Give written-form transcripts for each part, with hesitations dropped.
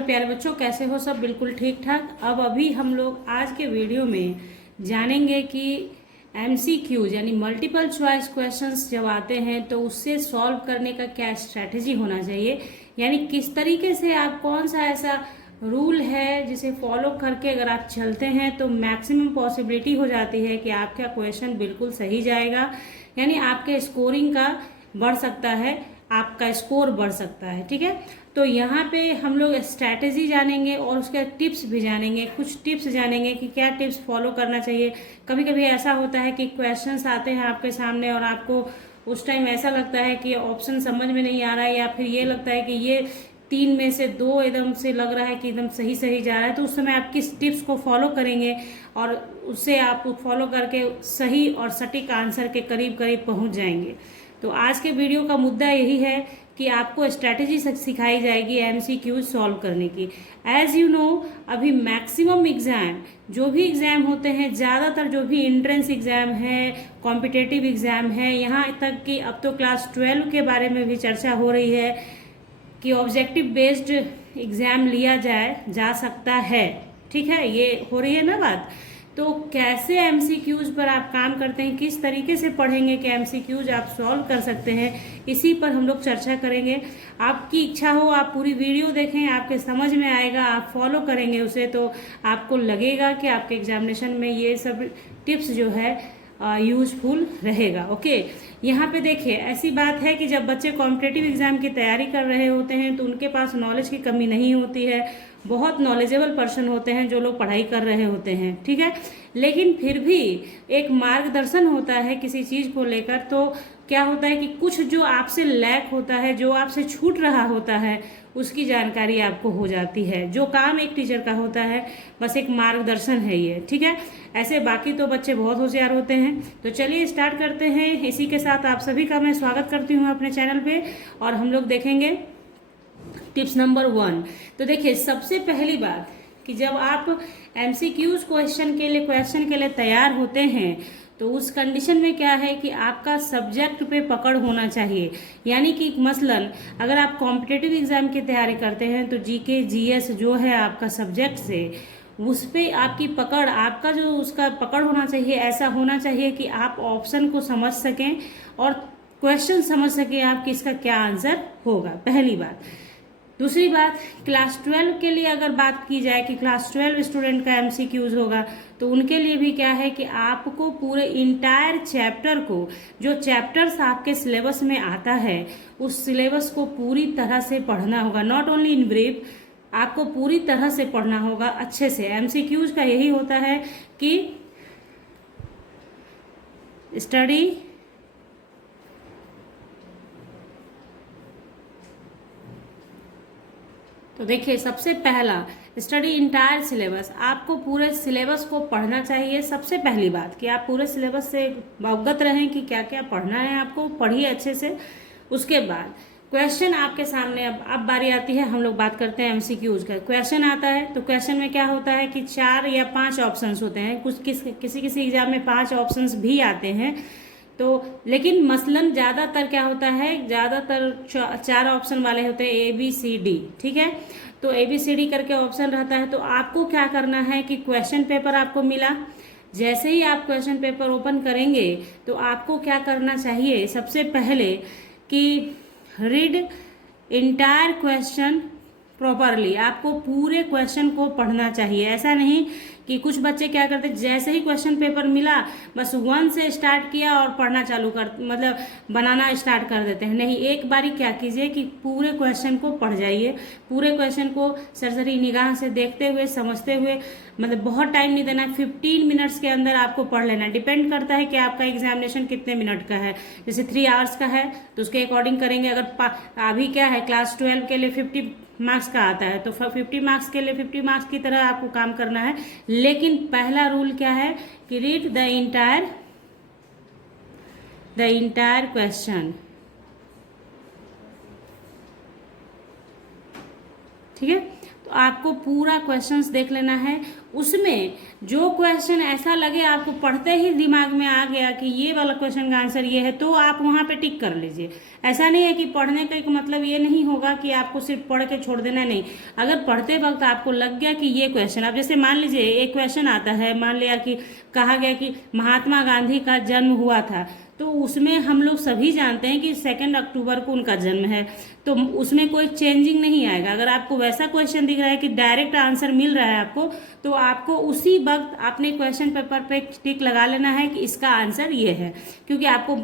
Hello प्यारे बच्चों, कैसे हो सब? बिल्कुल ठीक ठाक। अब अभी हम लोग आज के वीडियो में जानेंगे कि एमसीक्यूज यानी मल्टीपल चॉइस क्वेश्चंस जब आते हैं तो उससे सॉल्व करने का क्या स्ट्रैटेजी होना चाहिए, यानी किस तरीके से आप, कौन सा ऐसा रूल है जिसे फॉलो करके अगर आप चलते हैं तो मैक्सिमम पॉसिबिलिटी हो जाती है कि आपका क्वेश्चन बिल्कुल सही जाएगा, यानी आपके स्कोरिंग का बढ़ सकता है, आपका स्कोर बढ़ सकता है। ठीक है, तो यहाँ पे हम लोग स्ट्रैटेजी जानेंगे और उसके टिप्स भी जानेंगे। कुछ टिप्स जानेंगे कि क्या टिप्स फॉलो करना चाहिए। कभी कभी ऐसा होता है कि क्वेश्चंस आते हैं आपके सामने और आपको उस टाइम ऐसा लगता है कि ऑप्शन समझ में नहीं आ रहा है, या फिर ये लगता है कि ये 3 में से 2 एकदम से लग रहा है कि एकदम सही सही जा रहा है। तो उस समय आप किस टिप्स को फॉलो करेंगे और उससे आप फॉलो करके सही और सटीक आंसर के करीब करीब पहुंच जाएंगे। तो आज के वीडियो का मुद्दा यही है कि आपको स्ट्रैटेजी सिखाई जाएगी एमसीक्यू सॉल्व करने की। एज यू नो, अभी मैक्सिमम एग्जाम, जो भी एग्जाम होते हैं, ज़्यादातर जो भी एंट्रेंस एग्जाम है, कॉम्पिटेटिव एग्जाम है, यहाँ तक कि अब तो क्लास 12 के बारे में भी चर्चा हो रही है कि ऑब्जेक्टिव बेस्ड एग्जाम लिया जा सकता है। ठीक है, ये हो रही है ना बात। तो कैसे एमसीक्यूज पर आप काम करते हैं, किस तरीके से पढ़ेंगे कि एमसीक्यूज आप सॉल्व कर सकते हैं, इसी पर हम लोग चर्चा करेंगे। आपकी इच्छा हो आप पूरी वीडियो देखें, आपके समझ में आएगा, आप फॉलो करेंगे उसे तो आपको लगेगा कि आपके एग्जामिनेशन में ये सब टिप्स जो है यूजफुल रहेगा। ओके, यहाँ पे देखिए, ऐसी बात है कि जब बच्चे कॉम्पिटेटिव एग्जाम की तैयारी कर रहे होते हैं तो उनके पास नॉलेज की कमी नहीं होती है। बहुत नॉलेजेबल पर्सन होते हैं जो लोग पढ़ाई कर रहे होते हैं। ठीक है, लेकिन फिर भी एक मार्गदर्शन होता है किसी चीज़ को लेकर। तो क्या होता है कि कुछ जो आपसे लैक होता है, जो आपसे छूट रहा होता है, उसकी जानकारी आपको हो जाती है। जो काम एक टीचर का होता है बस एक मार्गदर्शन है ये। ठीक है, ऐसे बाकी तो बच्चे बहुत होशियार होते हैं। तो चलिए स्टार्ट करते हैं। इसी के साथ आप सभी का मैं स्वागत करती हूँ अपने चैनल पे, और हम लोग देखेंगे टिप्स नंबर 1। तो देखिए, सबसे पहली बात कि जब आप एमसीक्यूज क्वेश्चन के लिए तैयार होते हैं तो उस कंडीशन में क्या है कि आपका सब्जेक्ट पे पकड़ होना चाहिए। यानी कि मसलन अगर आप कॉम्पिटेटिव एग्जाम की तैयारी करते हैं तो जीके जीएस जो है आपका सब्जेक्ट से, उस पर आपकी पकड़, आपका जो उसका पकड़ होना चाहिए, ऐसा होना चाहिए कि आप ऑप्शन को समझ सकें और क्वेश्चन समझ सकें आप कि इसका क्या आंसर होगा। पहली बात। दूसरी बात, क्लास 12 के लिए अगर बात की जाए कि क्लास 12 स्टूडेंट का एमसीक्यूज होगा तो उनके लिए भी क्या है कि आपको पूरे इंटायर चैप्टर को, जो चैप्टर्स आपके सिलेबस में आता है, उस सिलेबस को पूरी तरह से पढ़ना होगा। नॉट ओनली इन ब्रीफ, आपको पूरी तरह से पढ़ना होगा अच्छे से। एमसीक्यूज का यही होता है कि स्टडी तो देखिए, सबसे पहला स्टडी इंटायर सिलेबस, आपको पूरे सिलेबस को पढ़ना चाहिए। सबसे पहली बात कि आप पूरे सिलेबस से अवगत रहें कि क्या क्या पढ़ना है, आपको पढ़िए अच्छे से। उसके बाद क्वेश्चन आपके सामने, अब बारी आती है, हम लोग बात करते हैं एमसीक्यूज का। क्वेश्चन आता है तो क्वेश्चन में क्या होता है कि 4 या 5 ऑप्शंस होते हैं। कुछ किसी किसी एग्जाम में 5 ऑप्शंस भी आते हैं। तो लेकिन मसलन ज़्यादातर क्या होता है, ज़्यादातर 4 ऑप्शन वाले होते हैं, ABCD। ठीक है, तो ABCD करके ऑप्शन रहता है। तो आपको क्या करना है कि क्वेश्चन पेपर आपको मिला, जैसे ही आप क्वेश्चन पेपर ओपन करेंगे तो आपको क्या करना चाहिए, सबसे पहले कि रीड इंटायर क्वेश्चन प्रॉपरली। आपको पूरे क्वेश्चन को पढ़ना चाहिए। ऐसा नहीं कि कुछ बच्चे क्या करते, जैसे ही क्वेश्चन पेपर मिला बस 1 से स्टार्ट किया और पढ़ना चालू कर, मतलब बनाना स्टार्ट कर देते हैं। नहीं, एक बारी क्या कीजिए कि पूरे क्वेश्चन को पढ़ जाइए। पूरे क्वेश्चन को सरसरी निगाह से देखते हुए, समझते हुए, मतलब बहुत टाइम नहीं देना। 15 मिनट्स के अंदर आपको पढ़ लेना। डिपेंड करता है कि आपका एग्जामिनेशन कितने मिनट का है। जैसे 3 आवर्स का है तो उसके अकॉर्डिंग करेंगे। अगर अभी क्या है, क्लास 12 के लिए 50 मार्क्स का आता है तो 50 मार्क्स के लिए 50 मार्क्स की तरह आपको काम करना है। लेकिन पहला रूल क्या है कि रीड द इंटायर क्वेश्चन। ठीक है, तो तो आपको पूरा क्वेश्चंस देख लेना है। उसमें जो क्वेश्चन ऐसा लगे आपको पढ़ते ही दिमाग में आ गया कि ये वाला क्वेश्चन का आंसर ये है, तो आप वहाँ पे टिक कर लीजिए। ऐसा नहीं है कि पढ़ने का एक मतलब ये नहीं होगा कि आपको सिर्फ पढ़ के छोड़ देना, नहीं। अगर पढ़ते वक्त आपको लग गया कि ये क्वेश्चन, अब जैसे मान लीजिए एक क्वेश्चन आता है, मान लिया कि कहा गया कि महात्मा गांधी का जन्म हुआ था, तो उसमें हम लोग सभी जानते हैं कि 2 अक्टूबर को उनका जन्म है, तो उसमें कोई चेंजिंग नहीं आएगा। अगर आपको वैसा क्वेश्चन दिख रहा है कि डायरेक्ट आंसर मिल रहा है आपको, तो आपको उसी वक्त अपने क्वेश्चन पेपर पे टिक लगा लेना है कि इसका आंसर ये है, क्योंकि आपको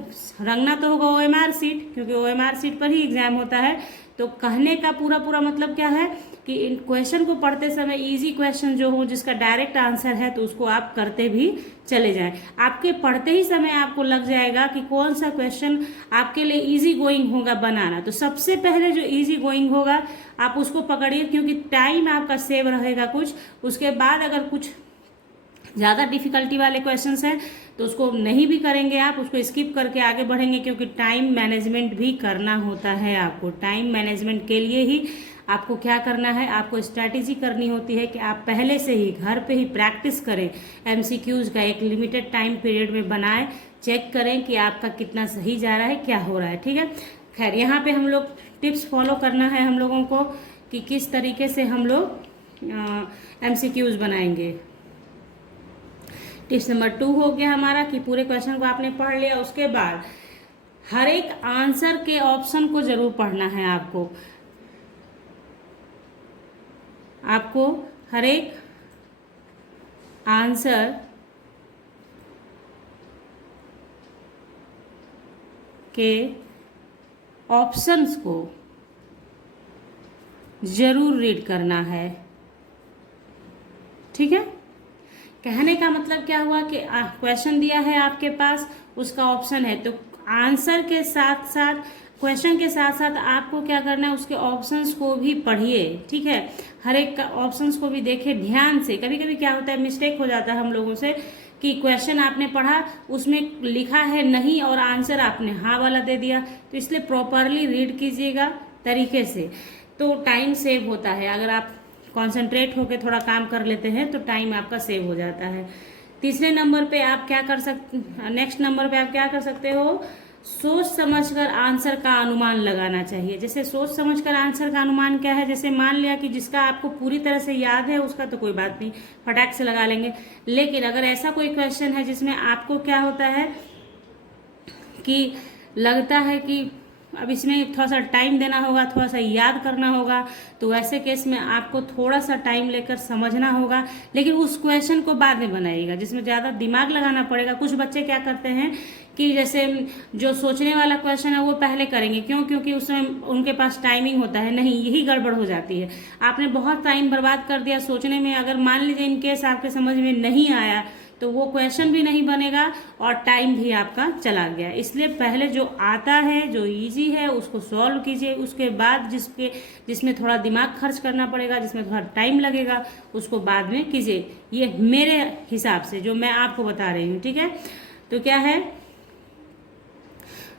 रंगना तो होगा OMR सीट, क्योंकि OMR सीट पर ही एग्जाम होता है। तो कहने का पूरा पूरा मतलब क्या है कि इन क्वेश्चन को पढ़ते समय इजी क्वेश्चन जो हो जिसका डायरेक्ट आंसर है, तो उसको आप करते भी चले जाएं। आपके पढ़ते ही समय आपको लग जाएगा कि कौन सा क्वेश्चन आपके लिए इजी गोइंग होगा बनाना। तो सबसे पहले जो इजी गोइंग होगा आप उसको पकड़िए, क्योंकि टाइम आपका सेव रहेगा कुछ। उसके बाद अगर कुछ ज़्यादा डिफिकल्टी वाले क्वेश्चंस हैं तो उसको नहीं भी करेंगे, आप उसको स्किप करके आगे बढ़ेंगे, क्योंकि टाइम मैनेजमेंट भी करना होता है। आपको टाइम मैनेजमेंट के लिए ही आपको क्या करना है, आपको स्ट्रैटेजी करनी होती है कि आप पहले से ही घर पे ही प्रैक्टिस करें, MCQs का एक लिमिटेड टाइम पीरियड में बनाएं, चेक करें कि आपका कितना सही जा रहा है, क्या हो रहा है। ठीक है, खैर यहाँ पे हम लोग टिप्स फॉलो करना है हम लोगों को कि किस तरीके से हम लोग MCQs बनाएंगे। टिप्स नंबर 2 हो गया हमारा कि पूरे क्वेश्चन को आपने पढ़ लिया। उसके बाद हर एक आंसर के ऑप्शन को जरूर पढ़ना है आपको। हर एक आंसर के ऑप्शंस को जरूर रीड करना है। ठीक है, कहने का मतलब क्या हुआ कि क्वेश्चन दिया है आपके पास, उसका ऑप्शन है, तो आंसर के साथ साथ क्वेश्चन के साथ साथ आपको क्या करना है, उसके ऑप्शंस को भी पढ़िए। ठीक है, हर एक का ऑप्शंस को भी देखिए ध्यान से। कभी कभी क्या होता है, मिस्टेक हो जाता है हम लोगों से कि क्वेश्चन आपने पढ़ा, उसमें लिखा है नहीं और आंसर आपने हाँ वाला दे दिया। तो इसलिए प्रॉपरली रीड कीजिएगा तरीके से, तो टाइम सेव होता है। अगर आप कॉन्सेंट्रेट होकर थोड़ा काम कर लेते हैं तो टाइम आपका सेव हो जाता है। तीसरे नंबर पे आप क्या कर सकते, नेक्स्ट नंबर पे आप क्या कर सकते हो, सोच समझकर आंसर का अनुमान लगाना चाहिए। जैसे सोच समझकर आंसर का अनुमान क्या है, जैसे मान लिया कि जिसका आपको पूरी तरह से याद है उसका तो कोई बात नहीं, फटाक से लगा लेंगे। लेकिन अगर ऐसा कोई क्वेश्चन है जिसमें आपको क्या होता है कि लगता है कि अब इसमें थोड़ा सा टाइम देना होगा, थोड़ा सा याद करना होगा, तो वैसे केस में आपको थोड़ा सा टाइम लेकर समझना होगा। लेकिन उस क्वेश्चन को बाद में बनाइएगा जिसमें ज़्यादा दिमाग लगाना पड़ेगा। कुछ बच्चे क्या करते हैं कि जैसे जो सोचने वाला क्वेश्चन है वो पहले करेंगे, क्यों, क्योंकि उसमें उनके पास टाइमिंग होता है। नहीं, यही गड़बड़ हो जाती है। आपने बहुत टाइम बर्बाद कर दिया सोचने में। अगर मान लीजिए इनकेस आपके समझ में नहीं आया तो वो क्वेश्चन भी नहीं बनेगा और टाइम भी आपका चला गया। इसलिए पहले जो आता है, जो इजी है, उसको सॉल्व कीजिए। उसके बाद जिसमें थोड़ा दिमाग खर्च करना पड़ेगा, जिसमें थोड़ा टाइम लगेगा, उसको बाद में कीजिए। ये मेरे हिसाब से जो मैं आपको बता रही हूँ। ठीक है, तो क्या है,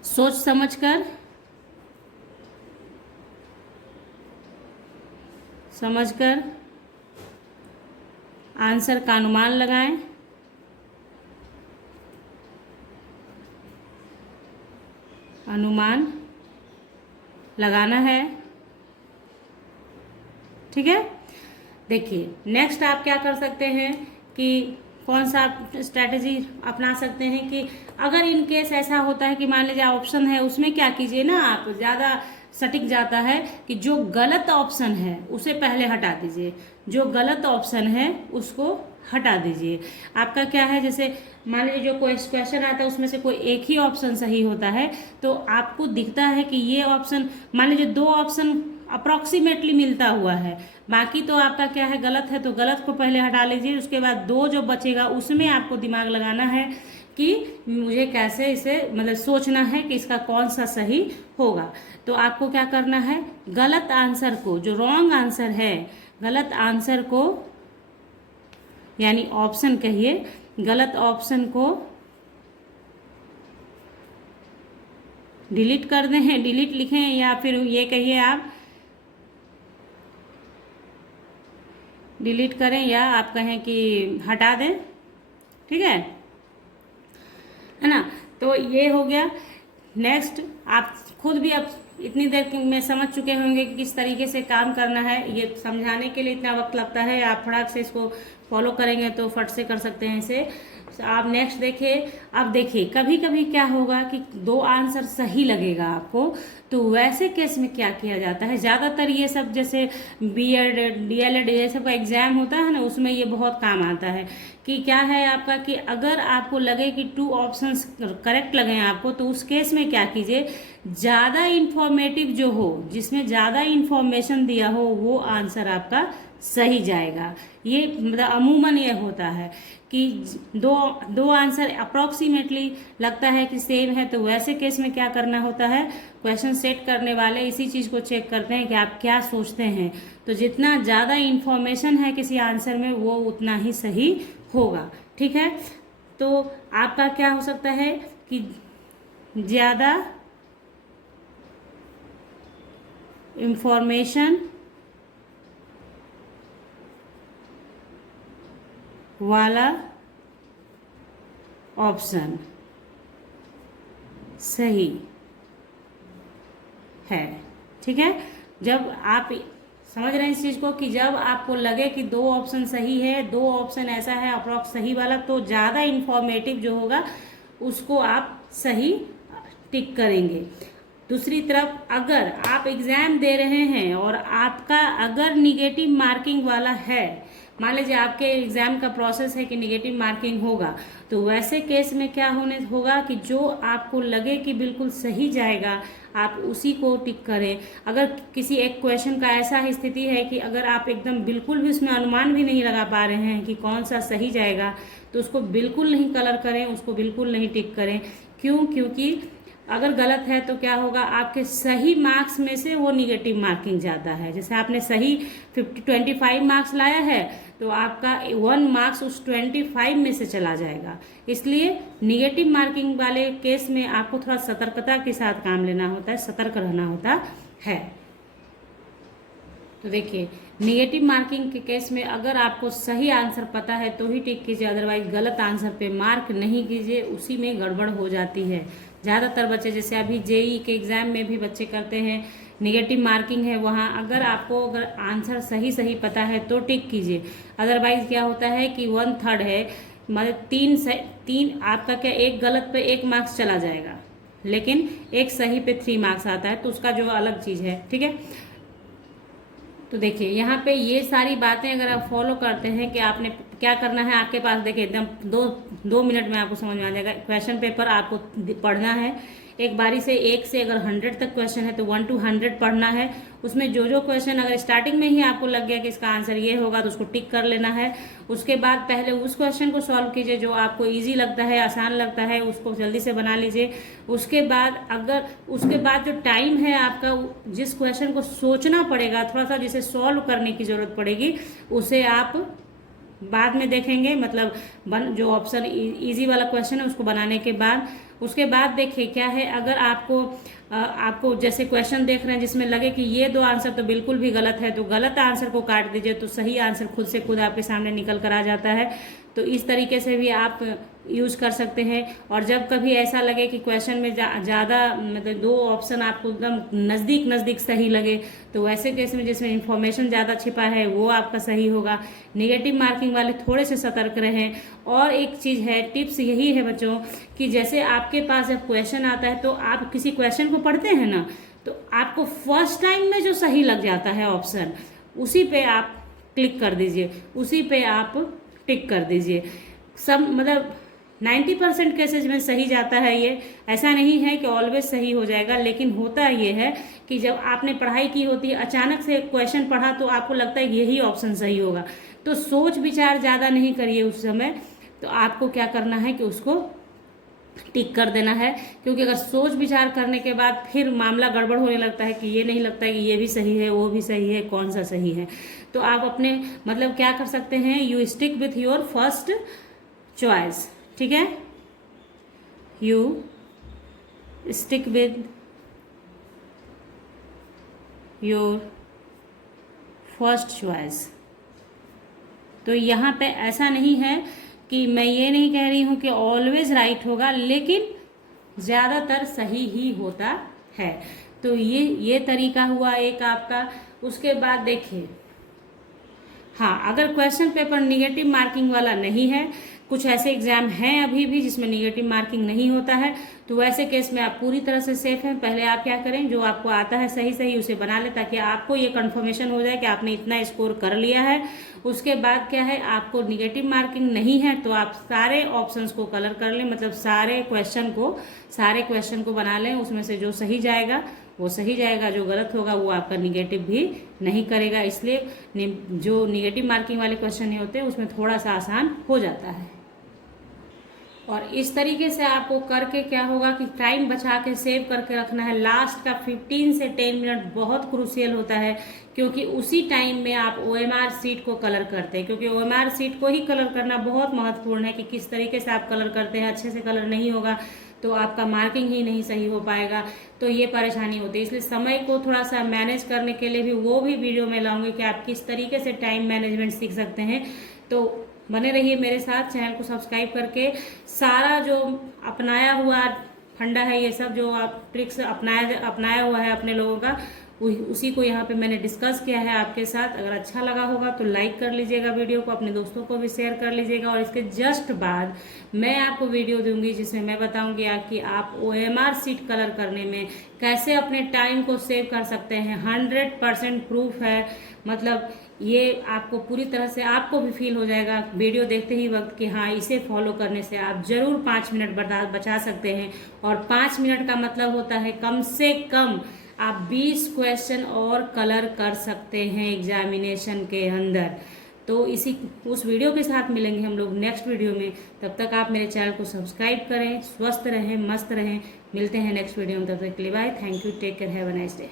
सोच समझकर आंसर का अनुमान लगाएं। अनुमान लगाना है। ठीक है, देखिए नेक्स्ट आप क्या कर सकते हैं कि कौन सा स्ट्रैटेजी अपना सकते हैं कि अगर इन केस ऐसा होता है कि मान लीजिए ऑप्शन है, उसमें क्या कीजिए ना, आप ज़्यादा सटीक जाता है कि जो गलत ऑप्शन है उसे पहले हटा दीजिए। जो गलत ऑप्शन है उसको हटा दीजिए। आपका क्या है, जैसे मान लीजिए जो कोई क्वेश्चन आता है उसमें से कोई एक ही ऑप्शन सही होता है, तो आपको दिखता है कि ये ऑप्शन, मान लीजिए 2 ऑप्शन अप्रॉक्सीमेटली मिलता हुआ है, बाकी तो आपका क्या है, गलत है, तो गलत को पहले हटा लीजिए। उसके बाद 2 जो बचेगा उसमें आपको दिमाग लगाना है कि मुझे कैसे इसे मतलब सोचना है कि इसका कौन सा सही होगा। तो आपको क्या करना है, गलत आंसर को, जो रॉन्ग आंसर है, गलत आंसर को यानी ऑप्शन कहिए, गलत ऑप्शन को डिलीट कर दें, डिलीट लिखें, या फिर ये कहिए आप डिलीट करें या आप कहें कि हटा दें, ठीक है ना। तो ये हो गया। नेक्स्ट आप खुद भी अब इतनी देर में समझ चुके होंगे कि किस तरीके से काम करना है। ये समझाने के लिए इतना वक्त लगता है, आप फटाक से इसको फॉलो करेंगे तो फट से कर सकते हैं इसे। आप नेक्स्ट देखिए। अब देखिए कभी कभी क्या होगा कि दो आंसर सही लगेगा आपको, तो वैसे केस में क्या किया जाता है, ज़्यादातर ये सब जैसे बीएड डीएलएड ये सब का एग्जाम होता है ना, उसमें ये बहुत काम आता है कि क्या है आपका कि अगर आपको लगे कि 2 ऑप्शंस करेक्ट लगे आपको, तो उस केस में क्या कीजिए, ज़्यादा इंफॉर्मेटिव जो हो, जिसमें ज़्यादा इंफॉर्मेशन दिया हो, वो आंसर आपका सही जाएगा। ये मतलब अमूमन ये होता है कि दो दो आंसर अप्रोक्सीमेटली लगता है कि सेम है, तो वैसे केस में क्या करना होता है, क्वेश्चन सेट करने वाले इसी चीज़ को चेक करते हैं कि आप क्या सोचते हैं। तो जितना ज़्यादा इंफॉर्मेशन है किसी आंसर में वो उतना ही सही होगा, ठीक है। तो आपका क्या हो सकता है कि ज़्यादा इंफॉर्मेशन वाला ऑप्शन सही है, ठीक है। जब आप समझ रहे हैं इस चीज़ को कि जब आपको लगे कि 2 ऑप्शन सही है, 2 ऑप्शन ऐसा है अप्रॉक्स सही वाला, तो ज़्यादा इंफॉर्मेटिव जो होगा उसको आप सही टिक करेंगे। दूसरी तरफ अगर आप एग्ज़ाम दे रहे हैं और आपका अगर निगेटिव मार्किंग वाला है, मान लीजिए आपके एग्ज़ाम का प्रोसेस है कि निगेटिव मार्किंग होगा, तो वैसे केस में क्या होगा कि जो आपको लगे कि बिल्कुल सही जाएगा आप उसी को टिक करें। अगर किसी एक क्वेश्चन का ऐसा स्थिति है कि अगर आप एकदम बिल्कुल भी उसमें अनुमान भी नहीं लगा पा रहे हैं कि कौन सा सही जाएगा, तो उसको बिल्कुल नहीं कलर करें, उसको बिल्कुल नहीं टिक करें। क्यों? क्योंकि अगर गलत है तो क्या होगा, आपके सही मार्क्स में से वो निगेटिव मार्किंग जाता है। जैसे आपने सही 25 मार्क्स लाया है तो आपका 1 मार्क्स उस 25 में से चला जाएगा। इसलिए निगेटिव मार्किंग वाले केस में आपको थोड़ा सतर्कता के साथ काम लेना होता है, सतर्क रहना होता है। तो देखिए निगेटिव मार्किंग के केस में अगर आपको सही आंसर पता है तो ही टिक कीजिए, अदरवाइज गलत आंसर पे मार्क नहीं कीजिए, उसी में गड़बड़ हो जाती है। ज़्यादातर बच्चे जैसे अभी जेई के एग्ज़ाम में भी बच्चे करते हैं, निगेटिव मार्किंग है वहाँ, अगर आंसर सही पता है तो टिक कीजिए, अदरवाइज क्या होता है कि 1/3 है, मतलब 3 आपका क्या, एक गलत पे 1 मार्क्स चला जाएगा, लेकिन एक सही पे 3 मार्क्स आता है, तो उसका जो अलग चीज़ है, ठीक है। तो देखिए यहाँ पे ये सारी बातें अगर आप फॉलो करते हैं कि आपने क्या करना है, आपके पास देखिए एकदम 2 मिनट में आपको समझ में आ जाएगा। क्वेश्चन पेपर आपको पढ़ना है एक बारी से, 1 से अगर 100 तक क्वेश्चन है तो 1 to 100 पढ़ना है। उसमें जो क्वेश्चन अगर स्टार्टिंग में ही आपको लग गया कि इसका आंसर ये होगा तो उसको टिक कर लेना है। उसके बाद पहले उस क्वेश्चन को सॉल्व कीजिए जो आपको ईजी लगता है, आसान लगता है, उसको जल्दी से बना लीजिए। उसके बाद जो टाइम है आपका, जिस क्वेश्चन को सोचना पड़ेगा थोड़ा सा, जिसे सॉल्व करने की ज़रूरत पड़ेगी, उसे आप बाद में देखेंगे, मतलब जो ऑप्शन इजी वाला क्वेश्चन है उसको बनाने के बाद। उसके बाद देखिए क्या है, अगर आपको जैसे क्वेश्चन देख रहे हैं जिसमें लगे कि ये 2 आंसर तो बिल्कुल भी गलत है, तो गलत आंसर को काट दीजिए, तो सही आंसर खुद से खुद आपके सामने निकल कर आ जाता है। तो इस तरीके से भी आप यूज कर सकते हैं। और जब कभी ऐसा लगे कि क्वेश्चन में ज़्यादा मतलब 2 ऑप्शन आपको एकदम नज़दीक सही लगे, तो वैसे केस में जिसमें इंफॉर्मेशन ज़्यादा छिपा है वो आपका सही होगा। निगेटिव मार्किंग वाले थोड़े से सतर्क रहें। और एक चीज़ है, टिप्स यही है बच्चों कि जैसे आपके पास जब क्वेश्चन आता है तो आप किसी क्वेश्चन को पढ़ते हैं ना, तो आपको फर्स्ट टाइम में जो सही लग जाता है ऑप्शन, उसी पे आप क्लिक कर दीजिए, उसी पे आप टिक कर दीजिए। सब मतलब 90% केसेज में सही जाता है ये, ऐसा नहीं है कि ऑलवेज सही हो जाएगा, लेकिन होता ये है कि जब आपने पढ़ाई की होती है, अचानक से क्वेश्चन पढ़ा तो आपको लगता है कि यही ऑप्शन सही होगा, तो सोच विचार ज़्यादा नहीं करिए उस समय। तो आपको क्या करना है कि उसको टिक कर देना है, क्योंकि अगर सोच विचार करने के बाद फिर मामला गड़बड़ होने लगता है कि ये नहीं लगता है कि ये भी सही है, वो भी सही है, कौन सा सही है। तो आप अपने मतलब क्या कर सकते हैं, you stick with your first choice, ठीक है, you stick with your first choice. तो यहाँ पे ऐसा नहीं है कि मैं ये नहीं कह रही हूँ कि ऑलवेज राइट होगा, लेकिन ज़्यादातर सही ही होता है। तो ये तरीका हुआ एक आपका। उसके बाद देखिए, हाँ, अगर क्वेश्चन पेपर निगेटिव मार्किंग वाला नहीं है, कुछ ऐसे एग्जाम हैं अभी भी जिसमें निगेटिव मार्किंग नहीं होता है, तो वैसे केस में आप पूरी तरह से सेफ हैं। पहले आप क्या करें, जो आपको आता है सही सही उसे बना लें, ताकि आपको ये कंफर्मेशन हो जाए कि आपने इतना स्कोर कर लिया है। उसके बाद क्या है, आपको निगेटिव मार्किंग नहीं है तो आप सारे ऑप्शंस को कलर कर लें, मतलब सारे क्वेश्चन को बना लें। उसमें से जो सही जाएगा वो सही जाएगा, जो गलत होगा वो आपका निगेटिव भी नहीं करेगा। इसलिए जो निगेटिव मार्किंग वाले क्वेश्चन नहीं होते उसमें थोड़ा सा आसान हो जाता है। और इस तरीके से आपको करके क्या होगा कि टाइम बचा के सेव करके रखना है। लास्ट का 15 से 10 मिनट बहुत क्रूशियल होता है, क्योंकि उसी टाइम में आप OMR शीट को कलर करते हैं। क्योंकि OMR शीट को ही कलर करना बहुत महत्वपूर्ण है कि किस तरीके से आप कलर करते हैं। अच्छे से कलर नहीं होगा तो आपका मार्किंग ही नहीं सही हो पाएगा, तो ये परेशानी होती है। इसलिए समय को थोड़ा सा मैनेज करने के लिए भी वो भी वीडियो में लाऊंगी कि आप किस तरीके से टाइम मैनेजमेंट सीख सकते हैं। तो बने रहिए मेरे साथ, चैनल को सब्सक्राइब करके। सारा जो अपनाया हुआ फंडा है, ये सब जो आप ट्रिक्स अपनाया हुआ है अपने लोगों का, उसी को यहाँ पे मैंने डिस्कस किया है आपके साथ। अगर अच्छा लगा होगा तो लाइक कर लीजिएगा वीडियो को, अपने दोस्तों को भी शेयर कर लीजिएगा। और इसके जस्ट बाद मैं आपको वीडियो दूंगी जिसमें मैं बताऊंगी कि आप OMR शीट कलर करने में कैसे अपने टाइम को सेव कर सकते हैं। 100% प्रूफ है, मतलब ये आपको पूरी तरह से आपको भी फील हो जाएगा वीडियो देखते ही वक्त कि हाँ, इसे फॉलो करने से आप जरूर 5 मिनट बचा सकते हैं। और 5 मिनट का मतलब होता है कम से कम आप 20 क्वेश्चन और कलर कर सकते हैं एग्जामिनेशन के अंदर। तो उस वीडियो के साथ मिलेंगे हम लोग नेक्स्ट वीडियो में। तब तक आप मेरे चैनल को सब्सक्राइब करें, स्वस्थ रहें, मस्त रहें। मिलते हैं नेक्स्ट वीडियो में, तब तक के लिए bye. Thank you, take care, have a nice day.